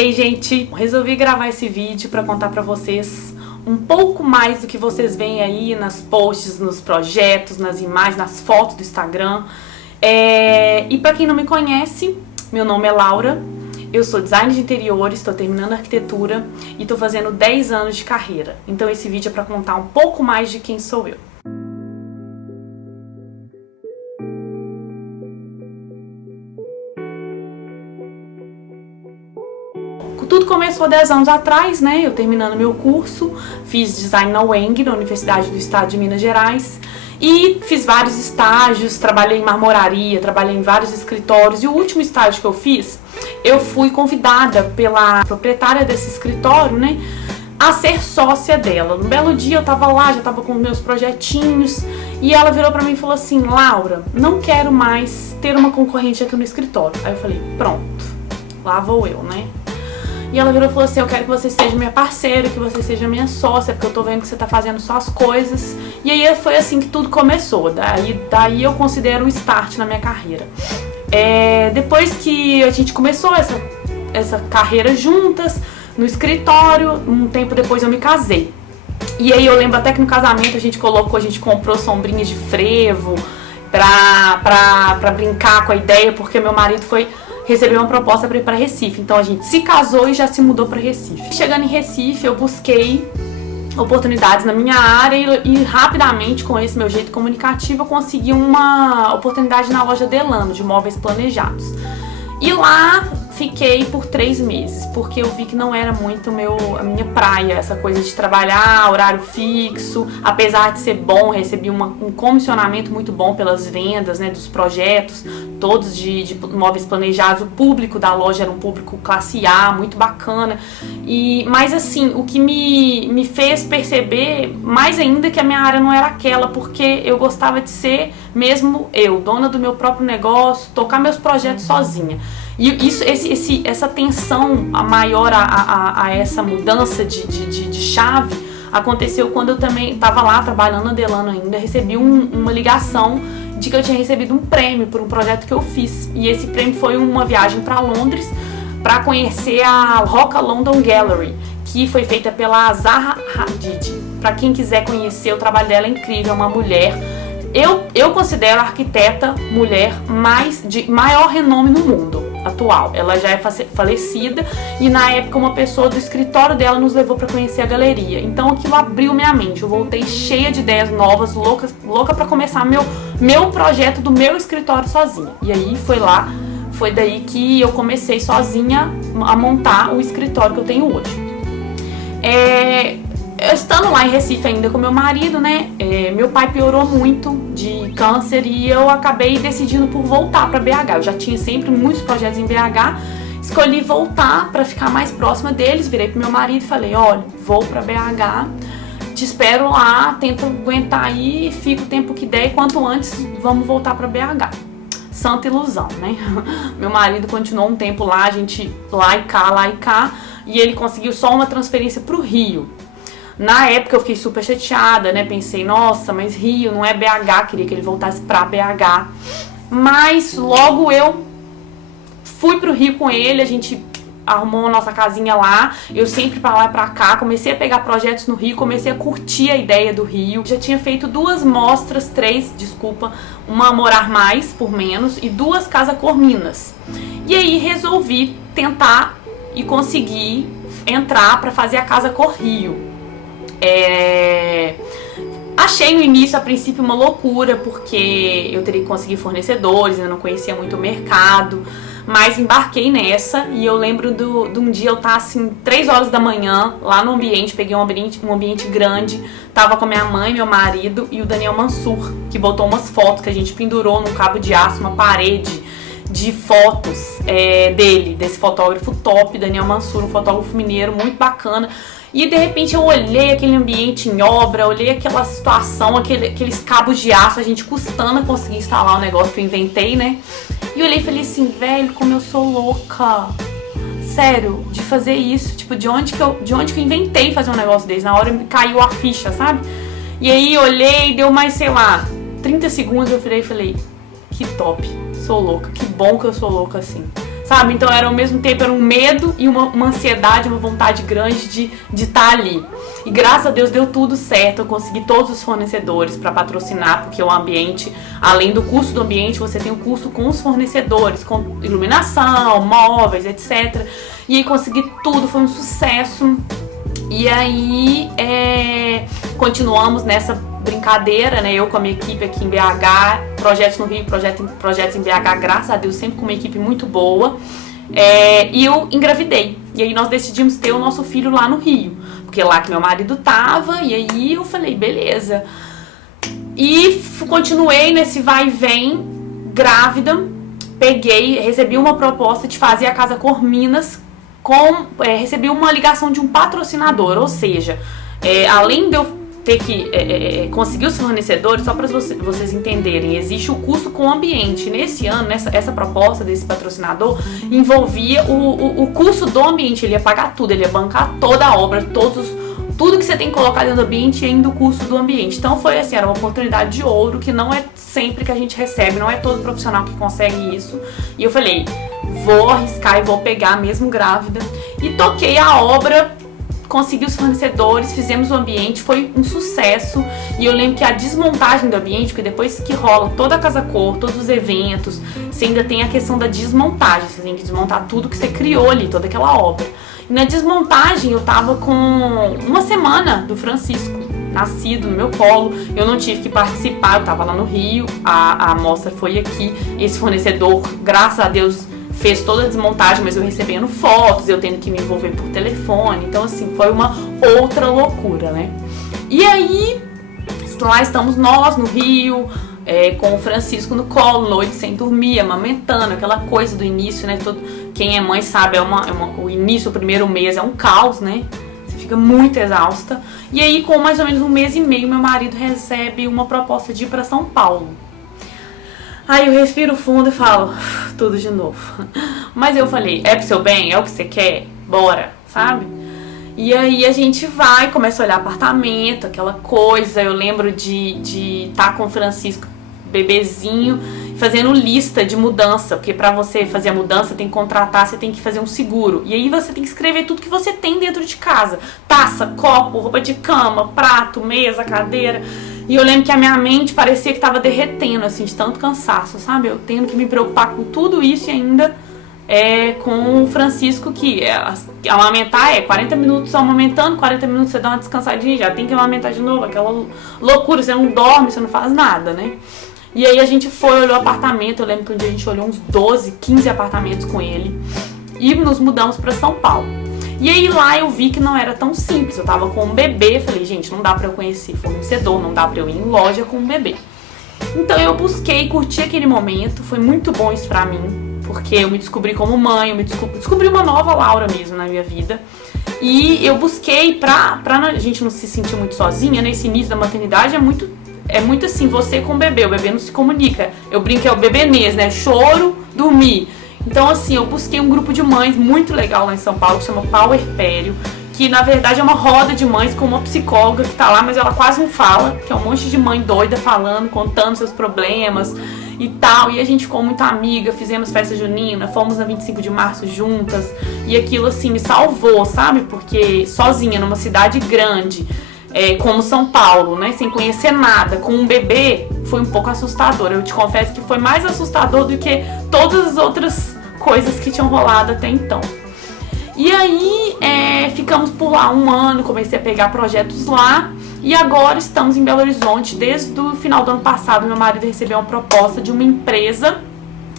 Ei, gente, resolvi gravar esse vídeo para contar para vocês um pouco mais do que vocês veem aí nas posts, nos projetos, nas imagens, nas fotos do Instagram. E para quem não me conhece, meu nome é Laura, eu sou designer de interiores, estou terminando arquitetura e estou fazendo 10 anos de carreira. Então esse vídeo é para contar um pouco mais de quem sou eu. Tudo começou 10 anos atrás, né? Eu terminando meu curso, fiz design na UENG, na Universidade do Estado de Minas Gerais, e fiz vários estágios, trabalhei em marmoraria, trabalhei em vários escritórios, e o último estágio que eu fiz, eu fui convidada pela proprietária desse escritório, né, a ser sócia dela. No belo dia eu tava lá, já tava com meus projetinhos, e ela virou pra mim e falou assim: Laura, não quero mais ter uma concorrente aqui no escritório. Aí eu falei, pronto, lá vou eu, né? E ela virou e falou assim: eu quero que você seja minha parceira, que você seja minha sócia, porque eu tô vendo que você tá fazendo só as coisas. E aí foi assim que tudo começou. Daí eu considero um start na minha carreira. Depois que a gente começou essa carreira juntas, no escritório, um tempo depois eu me casei. E aí eu lembro até que no casamento a gente comprou sombrinhas de frevo pra brincar com a ideia, porque meu marido recebeu uma proposta para ir para Recife. Então a gente se casou e já se mudou para Recife. Chegando em Recife, eu busquei oportunidades na minha área e rapidamente, com esse meu jeito comunicativo, eu consegui uma oportunidade na loja Delano, de móveis planejados. E lá fiquei por 3 meses, porque eu vi que não era muito a minha praia, essa coisa de trabalhar, horário fixo. Apesar de ser bom, recebi um comissionamento muito bom pelas vendas, né, dos projetos, todos de móveis planejados. O público da loja era um público classe A, muito bacana. Mas assim, o que me fez perceber mais ainda que a minha área não era aquela, porque eu gostava de ser mesmo eu, dona do meu próprio negócio, tocar meus projetos sozinha. E essa tensão maior a essa mudança de chave aconteceu quando eu também estava lá trabalhando na Delano ainda. Recebi uma ligação de que eu tinha recebido um prêmio por um projeto que eu fiz. E esse prêmio foi uma viagem para Londres para conhecer a Roca London Gallery, que foi feita pela Zaha Hadid. Para quem quiser conhecer, o trabalho dela é incrível, é uma mulher. Eu considero a arquiteta mulher de maior renome no mundo atual. Ela já é falecida e na época uma pessoa do escritório dela nos levou para conhecer a galeria. Então aquilo abriu minha mente. Eu voltei cheia de ideias novas, louca para começar meu projeto do meu escritório sozinha. E aí foi daí que eu comecei sozinha a montar o escritório que eu tenho hoje. Eu estando lá em Recife ainda com meu marido, né, meu pai piorou muito de câncer e eu acabei decidindo por voltar para BH. Eu já tinha sempre muitos projetos em BH, escolhi voltar para ficar mais próxima deles. Virei pro meu marido e falei: olha, vou para BH, te espero lá, tento aguentar aí, fica o tempo que der e quanto antes vamos voltar para BH. Santa ilusão, né? Meu marido continuou um tempo lá, a gente lá e cá, e ele conseguiu só uma transferência pro Rio. Na época eu fiquei super chateada, né? Pensei, nossa, mas Rio não é BH, queria que ele voltasse pra BH. Mas logo eu fui pro Rio com ele, a gente arrumou a nossa casinha lá. Eu sempre pra lá e pra cá, comecei a pegar projetos no Rio, comecei a curtir a ideia do Rio. Já tinha feito 3, uma Morar Mais por Menos e 2 Casa Cor Minas. E aí resolvi tentar e conseguir entrar pra fazer a Casa Cor Rio. Achei no início, a princípio, uma loucura, porque eu teria que conseguir fornecedores, eu não conhecia muito o mercado, mas embarquei nessa. E eu lembro de um dia eu estar assim, 3 horas da manhã, lá no ambiente, peguei um ambiente grande, tava com a minha mãe, meu marido e o Daniel Mansur, que botou umas fotos que a gente pendurou num cabo de aço, uma parede de fotos desse fotógrafo top, Daniel Mansur, um fotógrafo mineiro muito bacana. E de repente eu olhei aquele ambiente em obra, olhei aquela situação, aqueles cabos de aço, a gente custando a conseguir instalar o negócio que eu inventei, né? E eu olhei e falei assim: velho, como eu sou louca, sério, de fazer isso, tipo, de onde que eu inventei fazer um negócio desse? Na hora me caiu a ficha, sabe? E aí olhei, deu mais, sei lá, 30 segundos, eu virei e falei: que top, sou louca, que bom que eu sou louca assim. sabe? Então era ao mesmo tempo era um medo e uma ansiedade, uma vontade grande de estar ali. E graças a Deus deu tudo certo, eu consegui todos os fornecedores para patrocinar, porque o ambiente, além do custo do ambiente, você tem o custo com os fornecedores, com iluminação, móveis, etc. E aí consegui tudo, foi um sucesso. E aí continuamos nessa brincadeira, né? Eu com a minha equipe aqui em BH, projetos no Rio, projetos em BH, graças a Deus, sempre com uma equipe muito boa. E eu engravidei. E aí nós decidimos ter o nosso filho lá no Rio, porque é lá que meu marido tava. E aí eu falei, beleza. E continuei nesse vai e vem, grávida. Recebi uma proposta de fazer a Casa Cor Minas. Recebi uma ligação de um patrocinador, ou seja, além de eu ter que conseguir os fornecedores, só para vocês entenderem, existe o custo com o ambiente. Nesse ano, essa proposta desse patrocinador envolvia o custo do ambiente, ele ia pagar tudo, ele ia bancar toda a obra, tudo que você tem que colocar dentro do ambiente e ainda o custo do ambiente. Então foi assim, era uma oportunidade de ouro que não é sempre que a gente recebe, não é todo profissional que consegue isso. E eu falei, vou arriscar e vou pegar mesmo grávida. E toquei a obra, consegui os fornecedores, fizemos o ambiente, foi um sucesso. E eu lembro que a desmontagem do ambiente, porque depois que rola toda a Casa Cor, todos os eventos, você ainda tem a questão da desmontagem, você tem que desmontar tudo que você criou ali, toda aquela obra. E na desmontagem eu tava com uma semana do Francisco nascido no meu colo, eu não tive que participar, eu tava lá no Rio, a mostra foi aqui, esse fornecedor, graças a Deus, fez toda a desmontagem, mas eu recebendo fotos, eu tendo que me envolver por telefone, então assim, foi uma outra loucura, né? E aí, lá estamos nós no Rio, com o Francisco no colo, noite sem dormir, amamentando, aquela coisa do início, né? Quem é mãe sabe, o início, o primeiro mês é um caos, né? Você fica muito exausta. E aí, com mais ou menos 1 mês e meio, meu marido recebe uma proposta de ir pra São Paulo. Aí eu respiro fundo e falo, tudo de novo. Mas eu falei, é pro seu bem? É o que você quer? Bora, sabe? E aí a gente vai, começa a olhar apartamento, aquela coisa. Eu lembro de estar com o Francisco, bebezinho, fazendo lista de mudança. Porque pra você fazer a mudança, tem que contratar, você tem que fazer um seguro. E aí você tem que escrever tudo que você tem dentro de casa. Taça, copo, roupa de cama, prato, mesa, cadeira. E eu lembro que a minha mente parecia que tava derretendo, assim, de tanto cansaço, sabe? Eu tendo que me preocupar com tudo isso e ainda com o Francisco, que amamentar 40 minutos amamentando, 40 minutos você dá uma descansadinha, já tem que amamentar de novo, aquela loucura, você não dorme, você não faz nada, né? E aí a gente olhou apartamento, eu lembro que um dia a gente olhou uns 12, 15 apartamentos com ele e nos mudamos pra São Paulo. E aí lá eu vi que não era tão simples, eu tava com um bebê, falei, gente, não dá pra eu conhecer fornecedor, não dá pra eu ir em loja com um bebê. Então eu busquei, curti aquele momento, foi muito bom isso pra mim, porque eu me descobri como mãe, eu descobri uma nova Laura mesmo na minha vida. E eu busquei pra a gente não se sentir muito sozinha, nesse início da maternidade é muito assim, você com o bebê não se comunica. Eu brinco, é o bebenês, né, choro, dormir. Então, assim, eu busquei um grupo de mães muito legal lá em São Paulo, que chama Powerpério, que na verdade é uma roda de mães com uma psicóloga que tá lá, mas ela quase não fala, que é um monte de mãe doida falando, contando seus problemas e tal. E a gente ficou muito amiga, fizemos festa junina, fomos na 25 de março juntas, e aquilo, assim, me salvou, sabe? Porque sozinha, numa cidade grande, como São Paulo, né, sem conhecer nada, com um bebê, foi um pouco assustador. Eu te confesso que foi mais assustador do que todas as outras coisas que tinham rolado até então. E aí ficamos por lá 1 ano, comecei a pegar projetos lá e agora estamos em Belo Horizonte. Desde o final do ano passado, meu marido recebeu uma proposta de uma empresa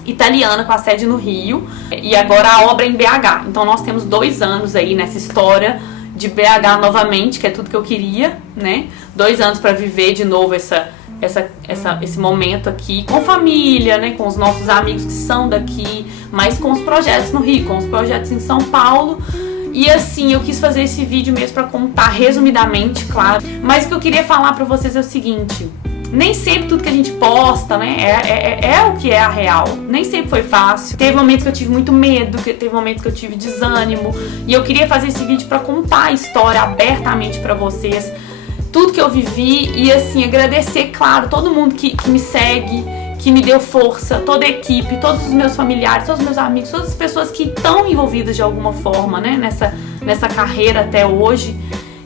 italiana com a sede no Rio e agora a obra é em BH. Então nós temos 2 anos aí nessa história de BH novamente, que é tudo que eu queria, né? 2 anos para viver de novo esse momento aqui com família, né? Com os nossos amigos que são daqui, mas com os projetos no Rio, com os projetos em São Paulo. E assim, eu quis fazer esse vídeo mesmo para contar resumidamente, claro. Mas o que eu queria falar para vocês é o seguinte: nem sempre tudo que a gente posta, né, é o que é a real. Nem sempre foi fácil. Teve momentos que eu tive muito medo, teve momentos que eu tive desânimo. E eu queria fazer esse vídeo pra contar a história abertamente pra vocês. Tudo que eu vivi e, assim, agradecer, claro, todo mundo que me segue, que me deu força, toda a equipe, todos os meus familiares, todos os meus amigos, todas as pessoas que estão envolvidas de alguma forma, né, nessa carreira até hoje.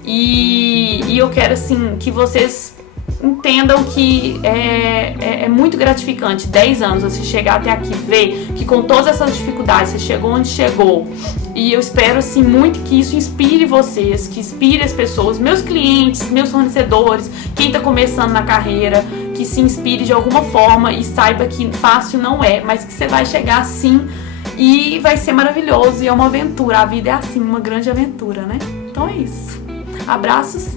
E eu quero, assim, que vocês entendam que é muito gratificante 10 anos você chegar até aqui, ver que com todas essas dificuldades você chegou onde chegou. E eu espero, assim, muito que isso inspire vocês, que inspire as pessoas, meus clientes, meus fornecedores, quem tá começando na carreira, que se inspire de alguma forma e saiba que fácil não é, mas que você vai chegar sim e vai ser maravilhoso. E é uma aventura, a vida é assim, uma grande aventura, né? Então é isso. Abraços,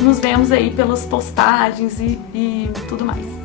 nos vemos aí pelas postagens e tudo mais.